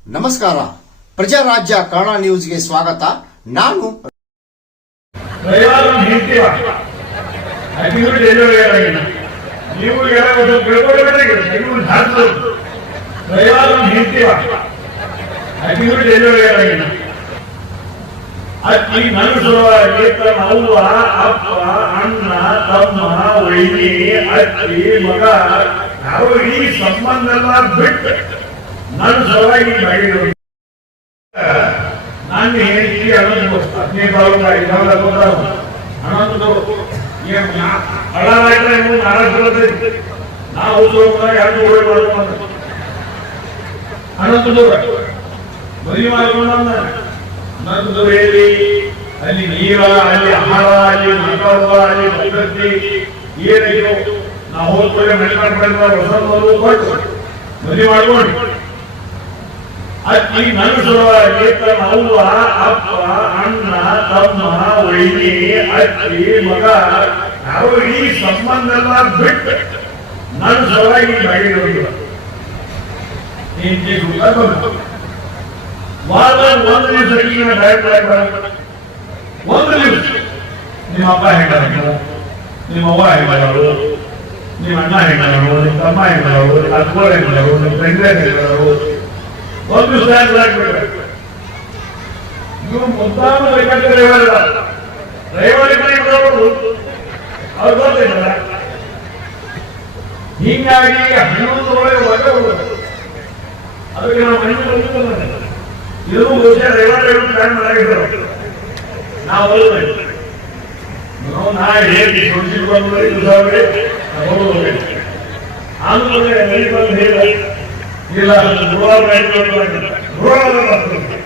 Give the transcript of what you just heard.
ನಮಸ್ಕಾರ. ಪ್ರಜಾರಾಜ್ಯ ಕನ್ನಡ ನ್ಯೂಸ್ಗೆ ಸ್ವಾಗತ. ನಾನು ರವಿವಾರ ಹೇಳ್ತೀವ ಅಗ್ನಿಗಳು ಡೆಲಿವರಿ ಆಗಿಲ್ಲ ನೀವು ಎಲ್ಲ ಒಂದು ತಿಳ್ಕೊಳ್ಬೇಕಾಗಿಲ್ಲ ನೀವು ಧಾತು ರವಿವಾರ ಹೇಳ್ತೀವ ಅಗ್ನಿಗಳು ಡೆಲಿವರಿ ಆಗಿಲ್ಲ ಅಕ್ಕಿ ನನ್ನ ಸಲುವಾಗಿ ತನ್ನ ಅವ್ವ, ಅಪ್ಪ, ಅಣ್ಣ, ತಮ್ಮ, ವೈನಿ ಅಕ್ಕಿ ಮಗ ಯಾವ ಈ ಸಂಬಂಧ ಎಲ್ಲ ಬಿಟ್ಟು ನನ್ನ ಸಲುವಾಗಿ ಮಾಡಿದ್ರು ನಾನು ಹೇಳ್ತೀವಿ ಅನ್ನೋದು ಹದಿನೈದು ಸಾವಿರ ಐದಾರು ಕೊಡ್ತಾವ ಅನ್ನೋದು ಹಳ್ಳಾದ್ರೆ ನೀವು ಬರ್ತೈತಿ ನಾವು ಸೋಮ ಎರಡು ಓಡಿ ದೂರ ಮದುವೆ ಮಾಡ್ಕೊಂಡು ಅನ್ನೋದು ಹೇಳಿ. ಅಲ್ಲಿ ನೀರ, ಅಲ್ಲಿ ಆಹಾರ, ಅಲ್ಲಿ ಮಂಟಪ ಅಲ್ಲಿ ಪ್ರಕೃತಿ ಏನಿದ್ರು ನಾವು ಹೋದ್ಕೊಳ್ಳೆ ಮನೆ ಮಾಡ್ಕೊಂಡು ಹೊಸ ಮದುವೆ ಮಾಡ್ಕೊಂಡು ಅಕ್ಕಿ ಸಲುವಾಗಿ ತನ್ನ ಅವ್ವ ಅಪ್ಪ, ಅಣ್ಣ, ತಮ್ಮ, ವೈನಿ ಅಕ್ಕಿ ಮಗ, ಯಾರು ಈ ಸಂಬಂಧ ಎಲ್ಲ ಬಿಟ್ಟು ನನ್ನ ಸಲುವಾಗಿ ಮಾಡಿರೋದು ಇಂಚೆ ಗುಡ್ಡ ಬಂತು ವಾರ ಒಂದು ದಿವಸ ಡೈರೆಕ್ಟ್ ಒಂದು ದಿವಸ. ನಿಮ್ಮ ಅಪ್ಪ ಹೆಂಗಾರ ನಿಮ್ಮ ಅವ್ವ ಹೆಂಗಾರು ನಿಮ್ಮ ಅಣ್ಣ ಹೆಂಗಾರು ನಿಮ್ಮ ತಮ್ಮ ಹೆಂಗಾರು ನಿಮ್ಮ ಅಕ್ಕ ಹೆಂಗಾರು ನಿಮ್ಮ ಒಂದು ಸ್ಟ್ಯಾಂಡ್ ಆಗ್ಬೇಕು ನೀವು ಮುದ್ದಾಮ ಬೇಕಾದ್ರೆ ಡ್ರೈವರ್ ಡ್ರೈವರ್ ಇಬ್ಬರು ಅವ್ರು ಗೊತ್ತಿಲ್ಲ ಹೀಗಾಗಿ ಹನ್ನೊಂದು ಒಳಗೆ ಒಳಗೆ ಅದಕ್ಕೆ ನಾವು ಮನೆ ಬಂದಿಲ್ಲ ಇದು ಬಹುಶಃ ಡ್ರೈವರ್ ಪ್ಲಾನ್ ಮಾಡಾಗಿದ್ರು ನಾವು ನಾ ಹೇಳಿ ಸುಳಿಸಿಕೊಂಡು ಇದು ಸಾವಿರ செய்தார்கள் ரூபாய் ரூபாய்